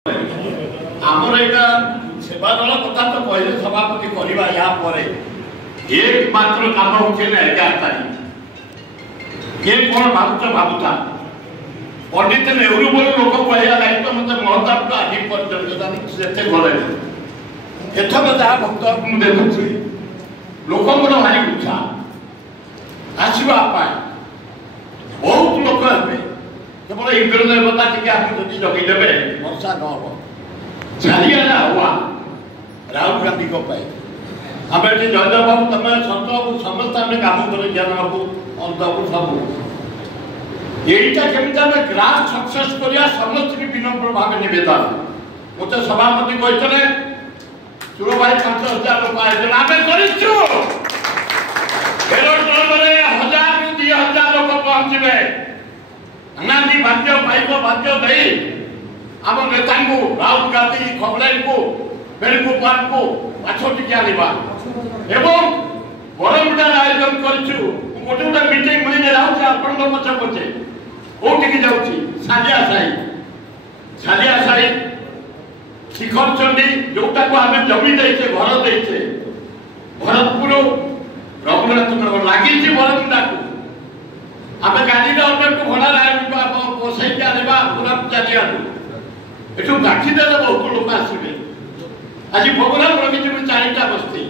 आमर यहाँ सेवा दल कथा तो कहले सभापति करवा एकमात्र काम हो 11 तारीख किए कौन भावुता पंडित नेहरू बोल लोक कहला दायित्व मत महताब आज पर्यटन गले एथर जहाँ भक्त देखुची लोक भारी उत्साह आसवा बहुत लोक हे केवल इंद्र देवता टी आप जगीदेवे वर्षा न हो चारिआडे हवा राहुल गांधी को आम ये जयदेव बाबू तुम सत बाबू समस्त आम कम कर ज्ञान बाबू अंत बाबू सब यहीटा केमी ग्राम सक्सेस करा समस्त विनम्र भाव नवेदन मत सभापति कहते चूड़ भाई 5000 लोक आयोजन आम कर 1000 ରୁ 2000 लोक पहुंचे अनादि भाग्य पाइब भाग्य दे आम नेता राहुल गांधी खबलाई को वेणुगोपाल को पाछ टिके आनिबा एवं बरमुडार आयोजन करछु गोटे गोटे मीटिंग मुझे जाऊँ आपण पछे पछे कोटिकी जाऊँगी सालिया साई शिखर चंडी जोटा को आम जमी देचे घर देचे भरतपुर रघुनाथ लगी बरमुडा को आम गाड़ी को भड़ा बसई आने पूरा चारिआडू एठू गाठी देले बहुत लोक आसबे आज प्रोग्राम रखी 4टा बस्ती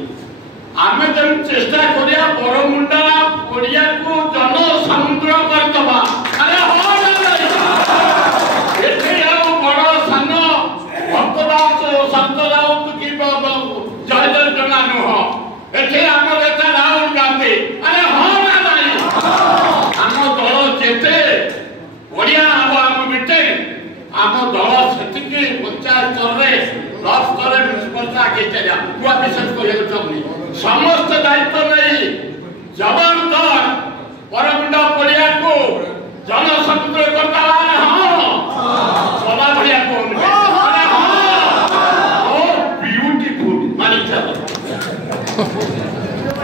आम तेज चेष्टा करिया बरमुंडा पड़िया को जन समुद्र करदबा अरे हाँ बड़ सान भक्त राउत सत राउत कि जयदेव जना नुह एठे आम नेता राहुल गांधी अरे हाँ ना भाई आम दल जेते बढ़िया हम आम बिटे आम दल से पंचायत स्तर ब्लॉक स्तर म्यूनिसिपल आगे चलिया हुआ विशेष कहना समस्त दायित्व नहीं जबरदस्त बरमुंडा पड़िया को जन समुद्र करता